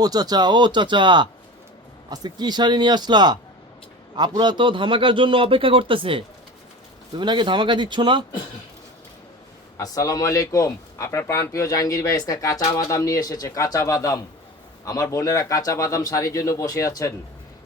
ও চাচা, ও চাচা, আজকে কি শাড়ি নিয়ে আসলা? আপুরা তো ধামাকার জন্য অপেক্ষা করতেছে। তুমি নাকি ধামাকা দিচ্ছ না? আসসালামু আলাইকুম। আপনার প্রাণপ্রিয় জাহাঙ্গীর ভাই আজকে কাঁচা বাদাম নিয়ে এসেছে। কাঁচা বাদাম, আমার বোনেরা কাঁচা বাদাম শাড়ির জন্য বসে আছেন।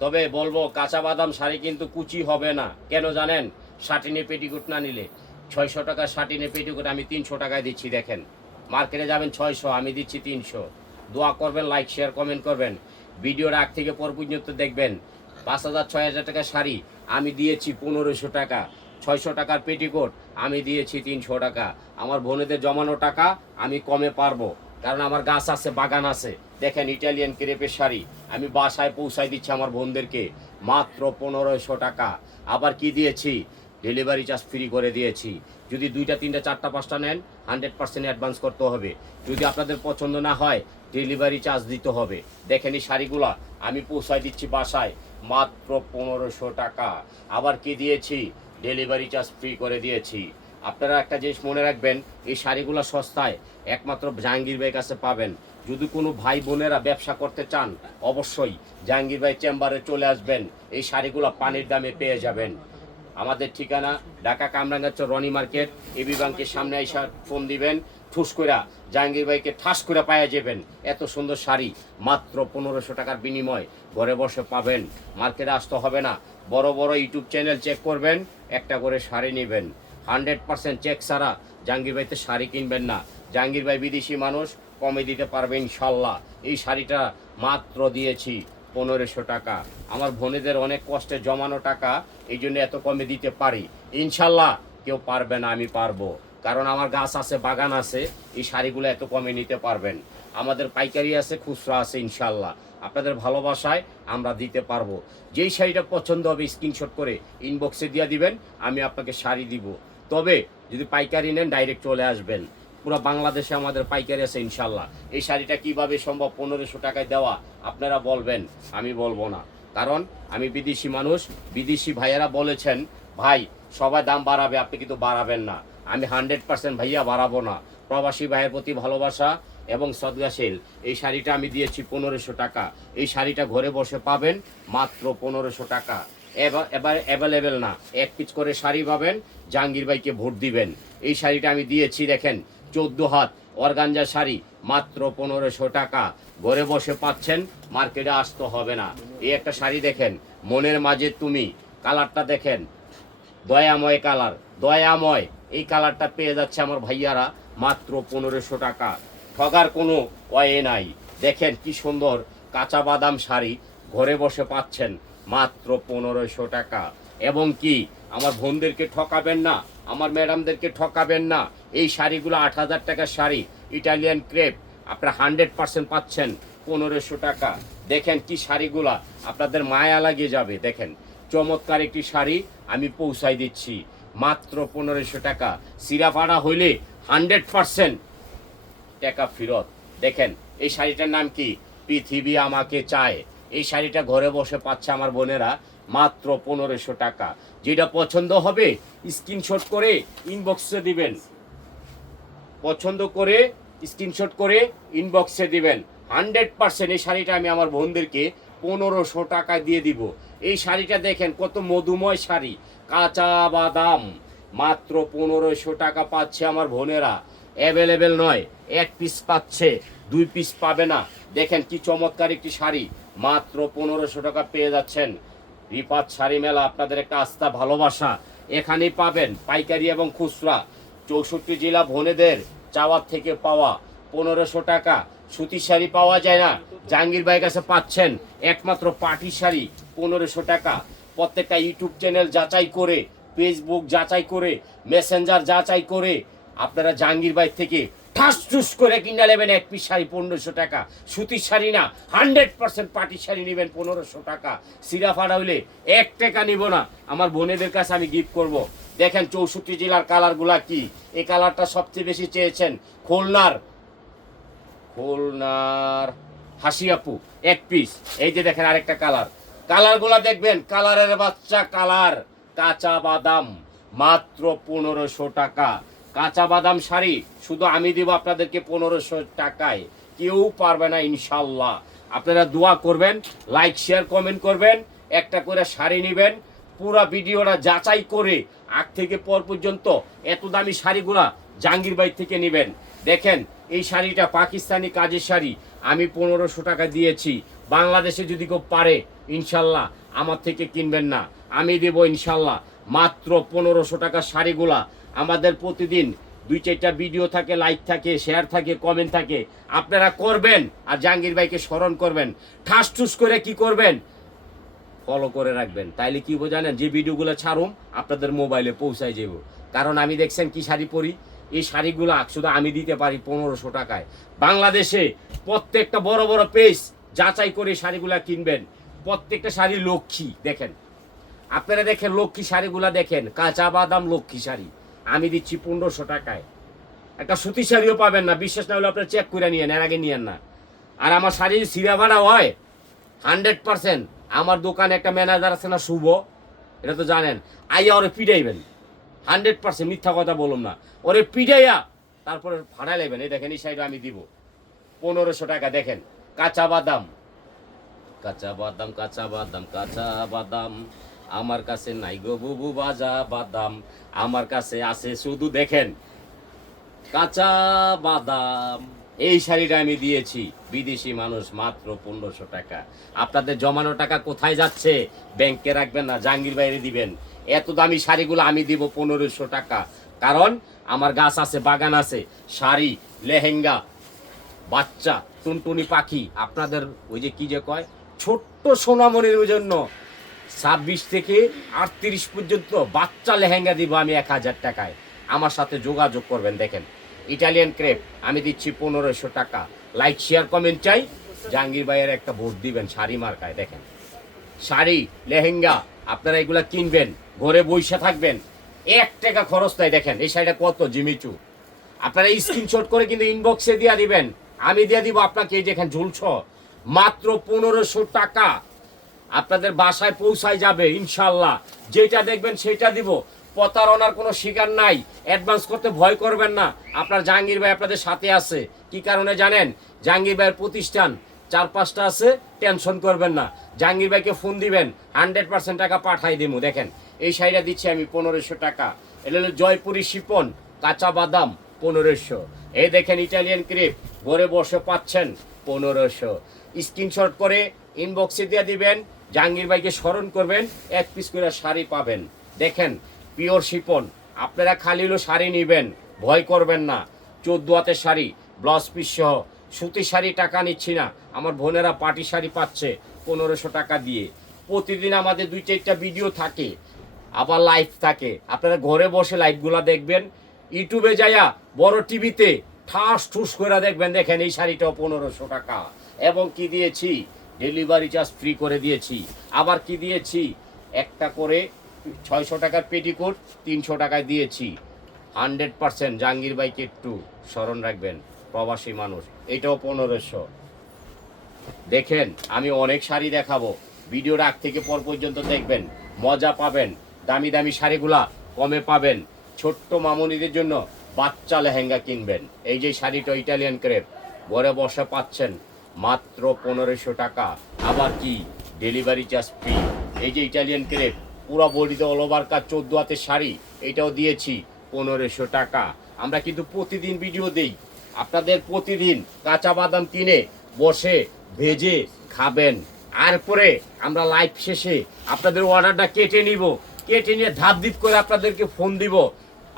তবে বলবো, কাঁচা বাদাম শাড়ি কিন্তু কুচি হবে না। কেন জানেন? শাটিনে পেটিকুট না নিলে 600 টাকা শাটিনে পেটিকুট আমি 300 টাকায় দিচ্ছি। দেখেন, মার্কেটে যাবেন 600, আমি দিচ্ছি 300। দোয়া করবেন, লাইক শেয়ার কমেন্ট করবেন, ভিডিওর আগ থেকে পর পর্যন্ত দেখবেন। 5,000 6,000 টাকা শাড়ি আমি দিয়েছি 1500 টাকা। 600 টাকার পেটিকোট আমি দিয়েছি 300 টাকা। আমার বোনেদের জমানো টাকা আমি কমে পারবো, কারণ আমার গাছ আছে, বাগান আছে। দেখেন, ইটালিয়ান ক্রেপের শাড়ি আমি বাসায় পৌঁছাই দিচ্ছি আমার বোনদেরকে মাত্র 1500 টাকা। আবার কি দিয়েছি? ডেলিভারি চার্জ ফ্রি করে দিয়েছি। যদি 2টা 3টা 4টা 5টা নেন, 100% অ্যাডভান্স করতে হবে। যদি আপনাদের পছন্দ না হয়, ডেলিভারি চার্জ দিতে হবে। দেখেন, এই শাড়িগুলা আমি পৌঁছায় দিচ্ছি বাসায় মাত্র 1500 টাকা। আবার কি দিয়েছি? ডেলিভারি চার্জ ফ্রি করে দিয়েছি। আপনারা একটা জিনিস মনে রাখবেন, এই শাড়িগুলো সস্তায় একমাত্র জাহাঙ্গীর ভাইয়ের কাছে পাবেন। যদি কোনো ভাই বোনেরা ব্যবসা করতে চান, অবশ্যই জাহাঙ্গীর ভাই চেম্বারে চলে আসবেন, এই শাড়িগুলো পানির দামে পেয়ে যাবেন। আমাদের ঠিকানা ঢাকা কামরাঙ্গাচর রনি মার্কেট, এবি ব্যাংকের সামনে এসে ফোন দিবেন, ঠুস কইরা জাহাঙ্গীর ভাইকে ঠাস করে পাওয়া যাবেন। এত সুন্দর শাড়ি মাত্র 1500 টাকার বিনিময় ঘরে বসে পাবেন। মার্কেটে আসতে হবে না। বড় বড় ইউটিউব চ্যানেল চেক করবেন, একটা করে শাড়ি নেবেন। 100% চেক ছাড়া জাহাঙ্গীর ভাইতে শাড়ি কিনবেন না। জাহাঙ্গীর ভাই বিদেশি মানুষ, কমে দিতে পারবে ইনশাল্লাহ। এই শাড়িটা মাত্র দিয়েছি 1500 টাকা। আমার বোনেদের অনেক কষ্টে জমানো টাকা, এই জন্য এত কমে দিতে পারি। ইনশাল্লাহ কেউ পারবে না, আমি পারবো, কারণ আমার গাছ আছে, বাগান আছে। এই শাড়িগুলো এত কমে নিতে পারবেন। আমাদের পাইকারি আছে, খুচরা আছে। ইনশাল্লাহ আপনাদের ভালোবাসায় আমরা দিতে পারবো। যেই শাড়িটা পছন্দ হবে স্ক্রিনশট করে ইনবক্সে দিয়ে দিবেন, আমি আপনাকে শাড়ি দিব। তবে যদি পাইকারি নেন, ডাইরেক্ট চলে আসবেন। পুরো বাংলাদেশে আমাদের পাইকারি আছে ইনশাল্লাহ। এই শাড়িটা কিভাবে সম্ভব 1500 টাকায় দেওয়া, আপনারা বলবেন, আমি বলবো না। কারণ আমি বিদেশি মানুষ। বিদেশি ভাইয়েরা বলেছেন, ভাই সবাই দাম বাড়াবে, আপনি কিন্তু বাড়াবেন না। আমি 100% ভাইয়া বাড়াবো না। প্রবাসী ভাইয়ের প্রতি ভালোবাসা এবং সদগাশীল। এই শাড়িটা আমি দিয়েছি 1500 টাকা। এই শাড়িটা ঘরে বসে পাবেন মাত্র 1500 টাকা। এবার অ্যাভেলেবেল না, এক পিস করে শাড়ি পাবেন। জাহাঙ্গীর ভাইকে ভোট দিবেন। এই শাড়িটা আমি দিয়েছি, দেখেন, 14 হাত অর্গানজা শাড়ি মাত্র 1500 টাকা। ঘরে বসে পাচ্ছেন, মার্কেটে আসতে হবে না। এই একটা শাড়ি দেখেন, মনের মাঝে তুমি, কালারটা দেখেন, দয়াময় কালার, দয়াময়। এই কালারটা পেয়ে যাচ্ছে আমার ভাইয়ারা মাত্র 1500 টাকা। ঠগার কোনো ওয়ে নাই। দেখেন কি সুন্দর কাঁচা বাদাম শাড়ি ঘরে বসে পাচ্ছেন মাত্র 1500 টাকা। এবং কি, আমার বোনদেরকে ঠকাবেন না, আমার ম্যাডামদেরকে ঠকাবেন না। এই শাড়িগুলো 8,000 টাকার শাড়ি, ইটালিয়ান ক্রেপ, আপনারা 100% পাচ্ছেন 1500 টাকা। দেখেন কি শাড়িগুলা, আপনাদের মায়া লাগিয়ে যাবে। দেখেন, চমৎকার একটি শাড়ি আমি পৌঁছাই দিচ্ছি মাত্র 1500 টাকা। সিরাফাড়া হইলে 100% টাকা ফেরত। দেখেন, এই শাড়িটার নাম কি? পৃথিবী আমাকে চায়। এই শাড়িটা ঘরে বসে পাচ্ছে আমার বোনেরা মাত্র 1500 টাকা। যেটা পছন্দ হবে স্ক্রিনশট করে ইনবক্সে দিবেন। পছন্দ করে স্ক্রিনশট করে ইনবক্সে দিবেন। 100% এই শাড়িটা আমি আমার বোনদেরকে 1500 টাকায় দিয়ে দিব। এই শাড়িটা দেখেন কত মধুময় শাড়ি, কাঁচা বাদাম, মাত্র 1500 টাকা পাচ্ছে আমার বোনেরা। অ্যাভেলেবেল নয়, এক পিস পাচ্ছে, 2 পিস পাবে না। দেখেন কি চমৎকার একটি শাড়ি, মাত্র 1500 টাকা পেয়ে যাচ্ছেন। রিপাত শাড়ি মেলা আপনাদের একটা আস্থা, ভালোবাসা। এখানেই পাবেন পাইকারি এবং খুচরা। 64 জেলা বোনেদের চাওয়ার থেকে পাওয়া 1500 টাকা। সুতির শাড়ি পাওয়া যায় না, জাহাঙ্গীর ভাইয়ের কাছে পাচ্ছেন একমাত্র পাটি শাড়ি 1500 টাকা। প্রত্যেকটা ইউটিউব চ্যানেল যাচাই করে, ফেসবুক যাচাই করে, মেসেঞ্জার যাচাই করে আপনারা জাহাঙ্গীর ভাই থেকে ঠাস ঠুস করে কিনে নেবেন এক পিস শাড়ি 1500 টাকা। সুতির শাড়ি না, 100% পাটি শাড়ি নেবেন 1500 টাকা। সিরা ফাড়া হইলে 1 টাকা নিব না, আমার বোনেদের কাছে আমি গিফট করব। দেখেন 64 জেলার কালারগুলা কি। এই কালারটা সবচেয়ে বেশি চেয়েছেন খুলনার, খুলনার হাসি আপু, 1 পিস। এই যে দেখেন আরেকটা কালার, কালারগুলা দেখবেন, কালারের বাচ্চা কালার, কাঁচা বাদাম, মাত্র 1500 টাকা। কাঁচা বাদাম শাড়ি শুধু আমি দিব আপনাদেরকে 1500 টাকায়। কেউ পারবে না ইনশাল্লাহ। আপনারা দোয়া করবেন, লাইক শেয়ার কমেন্ট করবেন, একটা করে শাড়ি নেবেন, পুরা ভিডিওটা যাচাই করে আগ থেকে পর পর্যন্ত এত দামি শাড়িগুলা জাহাঙ্গীর ভাই থেকে নেবেন। দেখেন এই শাড়িটা পাকিস্তানি কাজের শাড়ি, আমি 1500 টাকা দিয়েছি। বাংলাদেশে যদি কেউ পারে ইনশাল্লাহ আমার থেকে কিনবেন না, আমি দেব ইনশাল্লাহ মাত্র 1500 টাকার শাড়িগুলা। আমাদের প্রতিদিন 2-4টা ভিডিও থাকে, লাইক থাকে, শেয়ার থাকে, কমেন্ট থাকে, আপনারা করবেন আর জাহাঙ্গীর ভাইকে স্মরণ করবেন। ঠাস ঠুস করে কি করবেন, ফলো করে রাখবেন। তাইলে কি জানেন, যে ভিডিওগুলো ছাড়ুম আপনাদের মোবাইলে পৌঁছায় যাব। কারণ আমি দেখছেন কি শাড়ি পরি, এই শাড়িগুলো শুধু আমি দিতে পারি 1500 টাকায়। বাংলাদেশে প্রত্যেকটা বড় বড় পেজ যাচাই করে শাড়িগুলা কিনবেন। প্রত্যেকটা শাড়ি লক্ষ্মী, দেখেন আপনারা দেখেন লক্ষ্মী শাড়িগুলা দেখেন, কাঁচা বাদাম লক্ষ্মী শাড়ি আমি দিচ্ছি 1500 টাকায়। একটা সুতি শাড়িও পাবেন না, বিশ্বাস না হলে আপনারা চেক করে নিয়েন, এর আগে নিয়েন না। আর আমার শাড়ি সিরা ভাড়া হয় 100%। আমার দোকানে একটা ম্যানেজার আছে না শুভ, এটা তো জানেন, আইয়া ওরে পিটাইবেন 100%, মিথ্যা কথা বলুন না, ওরে পিটাইয়া তারপরে ভাড়া নেবেন। এই দেখেন এই শাড়িটা আমি দিব 1500 টাকা। দেখেন কাঁচা বাদাম, কাঁচা বাদাম, কাঁচা বাদাম, কাঁচা বাদাম আমার কাছে নাই গো বুবু বাজা বাদাম, আমার কাছে আছে শুধু দেখেন কাঁচা বাদাম। এই শাড়িটা আমি দিয়েছি বিদেশি মানুষ মাত্র 1500 টাকা। আপনাদের জমানো টাকা কোথায় যাচ্ছে? ব্যাংকে রাখবেন না, জাহাঙ্গীর বাইরে দিবেন। এত দামি শাড়িগুলো আমি দিব 1500 টাকা, কারণ আমার গাছ আছে, বাগান আছে, শাড়ি, লেহেঙ্গা, বাচ্চা, টুনটুনি পাখি, আপনাদের ওই যে কি যে কয় ছোট্ট সোনামণির জন্য 26 থেকে 38 পর্যন্ত বাচ্চা লেহেঙ্গা দিব আমি 1000 টাকায়। আমার সাথে যোগাযোগ করবেন। দেখেন ইটালিয়ান ক্রেপ আমি দিচ্ছি 1500 টাকা। লাইক শেয়ার কমেন্ট চাই, জাহাঙ্গীর ভাইয়ের একটা ভোট দিবেন শাড়ি মার্কায়। দেখেন শাড়ি, লেহেঙ্গা আপনারা এগুলা কিনবেন, ঘরে বসে থাকবেন, 1 টাকা খরচ নাই। দেখেন এই শাড়িটা কত জিমিচু, আপনারা স্ক্রিনশট করে কিন্তু ইনবক্সে দিয়ে দিবেন, আমি দিয়ে দিব আপনাকে। এই দেখেন ঝুলছ মাত্র 1500 টাকা, আপনাদের বাসায় পৌঁছায় যাবে ইনশাল্লাহ। যেটা দেখবেন সেটা দিব, প্রতারণার কোনো শিকার নাই। অ্যাডভান্স করতে ভয় করবেন না, আপনার জাহাঙ্গীর ভাই আপনাদের সাথে আছে। কি কারণে জানেন? জাহাঙ্গীর ভাইয়ের প্রতিষ্ঠান 4-5টা আছে, টেনশন করবেন না। জাহাঙ্গীর ভাইকে ফোন দিবেন, 100% টাকা পাঠাই দেবো। দেখেন এই শাড়িটা দিচ্ছি আমি 1500 টাকা। এটা হলো জয়পুরি শিপন, কাঁচা বাদাম 1500। এই দেখেন ইটালিয়ান ক্রেপ, ঘরে বসে পাচ্ছেন 1500। স্ক্রিনশট করে ইনবক্সে দিয়ে দিবেন, জাহাঙ্গীর ভাইকে স্মরণ করবেন, 1 পিস করে শাড়ি পাবেন। দেখেন পিওর শিপন, আপনারা খালি হলো শাড়ি নেবেন, ভয় করবেন না। 14 হাতের শাড়ি, ব্লাউজ পিস সহ, সুতি শাড়ি টাকা নিচ্ছি না। আমার বোনেরা পাটি শাড়ি পাচ্ছে 1500 টাকা দিয়ে। প্রতিদিন আমাদের 2-4টা ভিডিও থাকে, আবার লাইভ থাকে, আপনারা ঘরে বসে লাইভগুলো দেখবেন। ইউটিউবে যাইয়া বড় টিভিতে ঠাস ঠুস করে দেখবেন। দেখেন এই শাড়িটাও 1500 টাকা। এবং কি দিয়েছি, ডেলিভারি চার্জ ফ্রি করে দিয়েছি। আবার কি দিয়েছি, একটা করে 600 টাকার পেটিকোট 300 টাকায় দিয়েছি। 100% জাহাঙ্গীর ভাইকে একটু স্মরণ রাখবেন, প্রবাসী মানুষ। এটাও 1500। দেখেন আমি অনেক শাড়ি দেখাবো, ভিডিওর আগ থেকে পর পর্যন্ত দেখবেন, মজা পাবেন। দামি দামি শাড়িগুলা কমে পাবেন। ছোট্ট মামুনিদের জন্য বাচ্চা লেহেঙ্গা কিনবেন, এই যে শাড়িটা ইটালিয়ান ক্রেপ, ঘরে বসে পাচ্ছেন মাত্র 1500 টাকা। আবার কি ডেলিভারি চার্জ ফ্রি। এই যে ইটালিয়ান ক্রেপ, পুরো বডিতে অল ওভার কাজ, 14 হাতের শাড়ি, এটাও দিয়েছি 1500 টাকা। আমরা কিন্তু প্রতিদিন ভিডিও দেই, আপনাদের প্রতিদিন কাঁচা বাদাম কিনে বসে ভেজে খাবেন। আর পরে আমরা লাইভ শেষে আপনাদের অর্ডারটা কেটে নিব, কেটে নিয়ে ধাপ ধিপ করে আপনাদেরকে ফোন দিব।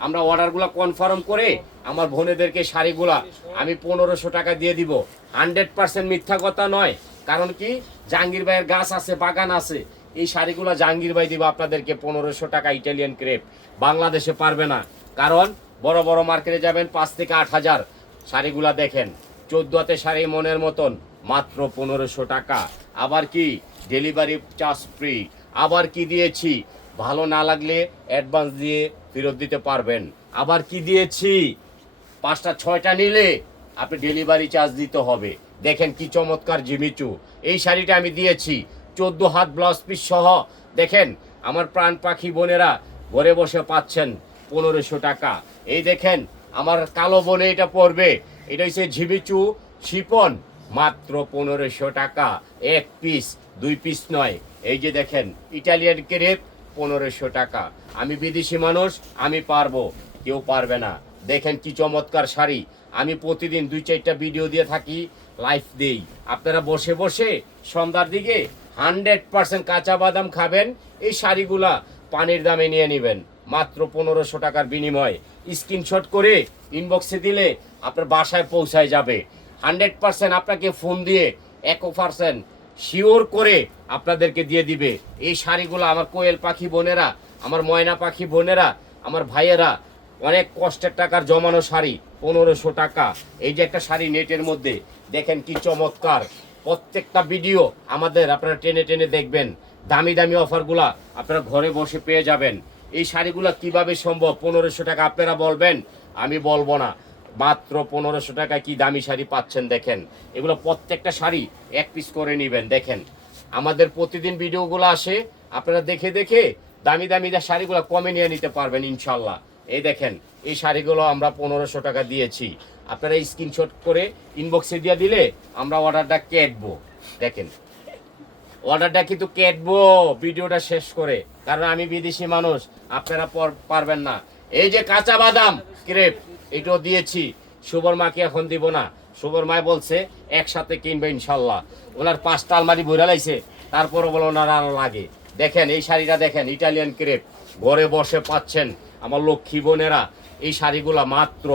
আমরা অর্ডারগুলো কনফার্ম করে আমার বোনেদেরকে শাড়িগুলা আমি 1500 টাকা দিয়ে দিব। 100% মিথ্যা কথা নয়, কারণ কি জাহাঙ্গীর ভাইয়ের গাছ আছে, বাগান আছে। এই শাড়িগুলো জাহাঙ্গীর ভাই দিব আপনাদেরকে 1500 টাকা ইটালিয়ান ক্রেপ। বাংলাদেশে পারবে না, কারণ বড় বড় মার্কেটে যাবেন 5 থেকে 8000। শাড়িগুলা দেখেন 14 হাতে শাড়ি মনের মতন, মাত্র 1500 টাকা। আবার কি ডেলিভারি চার্জ ফ্রি। আবার কি দিয়েছি, ভালো না লাগলে অ্যাডভান্স দিয়ে ফেরত দিতে পারবেন। আবার কি দিয়েছি, 5টা 6টা নিলে আপনি ডেলিভারি চার্জ দিতে হবে। দেখেন কি চমৎকার জিমিচু, এই শাড়িটা আমি দিয়েছি 14 হাত ব্লাউজ পিস সহ। দেখেন আমার প্রাণ পাখি বোনেরা ঘরে বসে পাচ্ছেন 1500 টাকা। এই দেখেন আমার কালো বোনে এটা পরবে, এটা হচ্ছে ঝিমিচু শিপন মাত্র 1500 টাকা, এক পিস, 2 পিস নয়। এই যে দেখেন ইটালিয়ান ক্রেপ 1500 টাকা। আমি বিদেশি মানুষ, আমি পারবো, কেউ পারবে না। দেখেন কি চমৎকার শাড়ি। আমি প্রতিদিন 2-4টা ভিডিও দিয়ে থাকি, লাইভ দেই। আপনারা বসে বসে সন্ধ্যার দিকে 100% কাঁচা বাদাম খাবেন। এই শাড়িগুলা পানির দামে নিয়ে নেবেন, মাত্র 1500 টাকার বিনিময়। স্ক্রিনশট করে ইনবক্সে দিলে আপনার বাসায় পৌঁছায় যাবে। 100% আপনাকে ফোন দিয়ে 100% শিওর করে আপনাদেরকে দিয়ে দিবে। এই শাড়িগুলো আমার কোয়েল পাখি বোনেরা, আমার ময়না পাখি বোনেরা, আমার ভাইয়েরা অনেক কষ্টের টাকার জমানো শাড়ি, 1500 টাকা। এই যে একটা শাড়ি নেটের মধ্যে, দেখেন কি চমৎকার। প্রত্যেকটা ভিডিও আমাদের আপনারা টেনে টেনে দেখবেন। দামি দামি অফারগুলা আপনারা ঘরে বসে পেয়ে যাবেন। এই শাড়িগুলা কিভাবে সম্ভব 1500 টাকা আপনারা বলবেন, আমি বলবো না। মাত্র 1500 টাকা কি দামি শাড়ি পাচ্ছেন দেখেন। এগুলো প্রত্যেকটা শাড়ি এক পিস করে নেবেন। দেখেন আমাদের প্রতিদিন ভিডিওগুলো আসে, আপনারা দেখে দেখে দামি দামি শাড়িগুলো কমে নিয়ে নিতে পারবেন ইনশাল্লাহ। এই দেখেন এই শাড়িগুলো আমরা 1500 টাকা দিয়েছি। আপনারা স্ক্রিনশট করে ইনবক্সে দিয়ে দিলে আমরা অর্ডারটা কেটবো। দেখেন অর্ডারটা কিন্তু কেটবো ভিডিওটা শেষ করে, কারণ আমি বিদেশি মানুষ, আপনারা পারবেন না। এই যে কাঁচা বাদাম ক্রেপ, এটাও দিয়েছি। শুভর মাকে এখন দিব না, শুভর মায় বলছে একসাথে কিনবে ইনশাল্লাহ। ওনার 5টা আলমারি ভরে লাইছে, তারপরও বলো ওনার আরো লাগে। দেখেন এই শাড়িটা দেখেন, ইটালিয়ান ক্রেপ, ঘরে বসে পাচ্ছেন আমার লক্ষ্মী বোনেরা। এই শাড়িগুলা মাত্র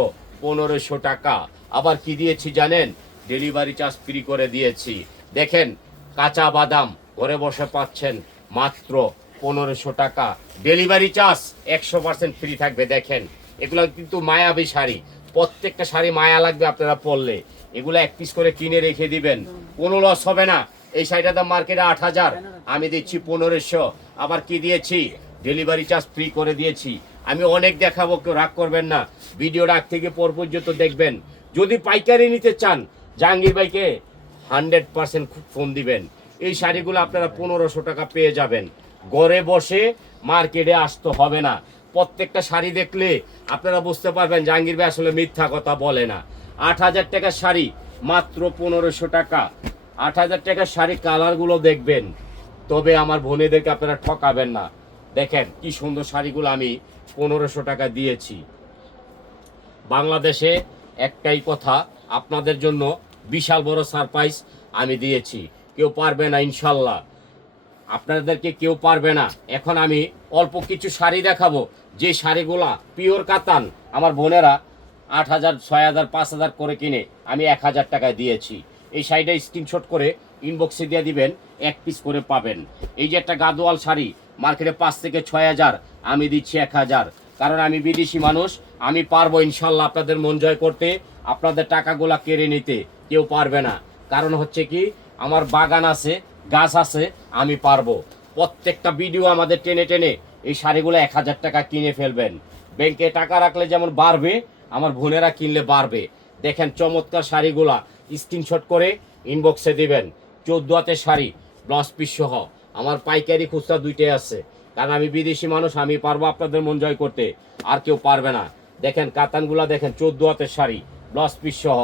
1500 টাকা। আবার কি দিয়েছি জানেন, ডেলিভারি চার্জ ফ্রি করে দিয়েছি। দেখেন কাঁচা বাদাম ঘরে বসে পাচ্ছেন মাত্র 1500 টাকা। ডেলিভারি চার্জ 100% ফ্রি থাকবে। দেখেন এগুলো কিন্তু মায়াবী শাড়ি, প্রত্যেকটা শাড়ি মায়া লাগবে আপনারা পরলে। এগুলো এক পিস করে কিনে রেখে দিবেন, কোনো লস হবে না। এই শাড়িটার দাম মার্কেটে 8000, আমি দিচ্ছি 1500। আবার কি দিয়েছি, ডেলিভারি চার্জ ফ্রি করে দিয়েছি। আমি অনেক দেখাবো, কেউ রাগ করবেন না। ভিডিওটা আগ থেকে পর পর্যন্ত দেখবেন। যদি পাইকারি নিতে চান জাহাঙ্গীর ভাইকে 100% ফোন দিবেন। এই শাড়িগুলো আপনারা 1500 টাকা পেয়ে যাবেন। ঘরে বসে মার্কেটে আসতে হবে না। প্রত্যেকটা শাড়ি দেখলে আপনারা বুঝতে পারবেন জাহাঙ্গীর ভাই আসলে মিথ্যা কথা বলে না। 8000 টাকার শাড়ি মাত্র 1500 টাকা। 8000 টাকার শাড়ি কালারগুলো দেখবেন, তবে আমার বোনেদেরকে আপনারা ঠকাবেন না। দেখেন কি সুন্দর শাড়িগুলো আমি 1500 টাকা দিয়েছি। বাংলাদেশে একটাই কথা, আপনাদের জন্য বিশাল বড় সারপ্রাইজ আমি দিয়েছি। কেউ পারবে না ইনশাল্লাহ, আপনাদেরকে কেউ পারবে না। এখন আমি অল্প কিছু শাড়ি দেখাবো, যে শাড়িগুলা পিওর কাতান। আমার বোনেরা 8000, 6000, 5000 করে কিনে আমি 1000 টাকায় দিয়েছি। এই শাড়িটা স্ক্রিনশট করে ইনবক্সে দিয়ে দিবেন, এক পিস করে পাবেন। এই যে একটা গাদোয়াল শাড়ি মার্কেটে 5 থেকে 6000, আমি দিচ্ছি 1000। কারণ আমি বিদেশি মানুষ, আমি পারবো ইনশাল্লাহ আপনাদের মন জয় করতে, আপনাদের টাকাগুলা কেড়ে নিতে কেউ পারবে না। কারণ হচ্ছে কি, আমার বাগান আছে, গাছ আছে, আমি পারবো। প্রত্যেকটা ভিডিও আমাদের টেনে টেনে এই শাড়িগুলো 1000 টাকা কিনে ফেলবেন। ব্যাংকে টাকা রাখলে যেমন বাড়বে, আমার বোনেরা কিনলে বাড়বে। দেখেন চমৎকার শাড়িগুলা স্ক্রিনশট করে ইনবক্সে দিবেন। 14 হাতের শাড়ি, ব্লাউজ পিস সহ। আমার পাইকারি খুচরা দুইটাই আছে, কারণ আমি বিদেশি মানুষ, আমি পারবো আপনাদের মন জয় করতে, আর কেউ পারবে না। দেখেন কাতানগুলা দেখেন, 14 হাতের শাড়ি, ব্লাউজ পিস সহ।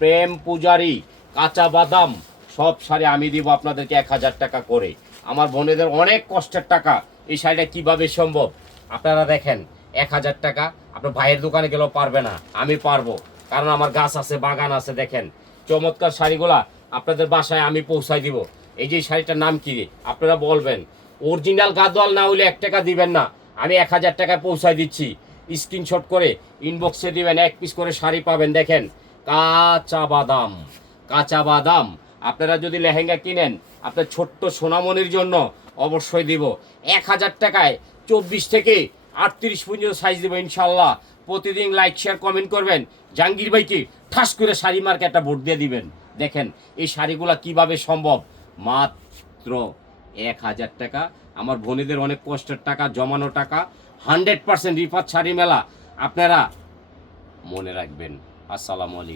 প্রেম পূজারি, কাঁচা বাদাম, সব শাড়ি আমি দিব আপনাদেরকে 1000 টাকা করে। আমার বোনেদের অনেক কষ্টের টাকা, এই শাড়িটা কিভাবে সম্ভব আপনারা দেখেন। 1000 টাকা আপনার ভাইয়ের দোকানে গেলেও পারবে না, আমি পারবো, কারণ আমার গাছ আছে, বাগান আছে। দেখেন চমৎকার শাড়িগুলা আপনাদের বাসায় আমি পৌঁছাই দিব। এই যে শাড়িটার নাম কি আপনারা বলবেন। অরিজিনাল গাদোয়াল না হলে 1 টাকা দিবেন না, আমি 1000 টাকায় পৌঁছাই দিচ্ছি। স্ক্রিনশট করে ইনবক্সে দিবেন, এক পিস করে শাড়ি পাবেন। দেখেন কাঁচা বাদাম, কাঁচা বাদাম। আপনারা যদি লেহেঙ্গা কিনেন আপনার ছোট্ট সোনামণির জন্য অবশ্যই দিব 1000 টাকায়। 24 থেকে 38 পর্যন্ত সাইজ দেবো ইনশাল্লাহ। প্রতিদিন লাইক শেয়ার কমেন্ট করবেন, জাহাঙ্গীর ভাইকে ঠাস করে শাড়ি মার্কে একটা ভোট দিয়ে দিবেন। দেখেন এই শাড়িগুলা কিভাবে সম্ভব, মাত্র 1000 টাকা। আমার বোনেদের অনেক কষ্টের টাকা, জমানো টাকা। 100% রিফাত শাড়ি মেলা, আপনারা মনে রাখবেন। আসসালামু আলাইকুম।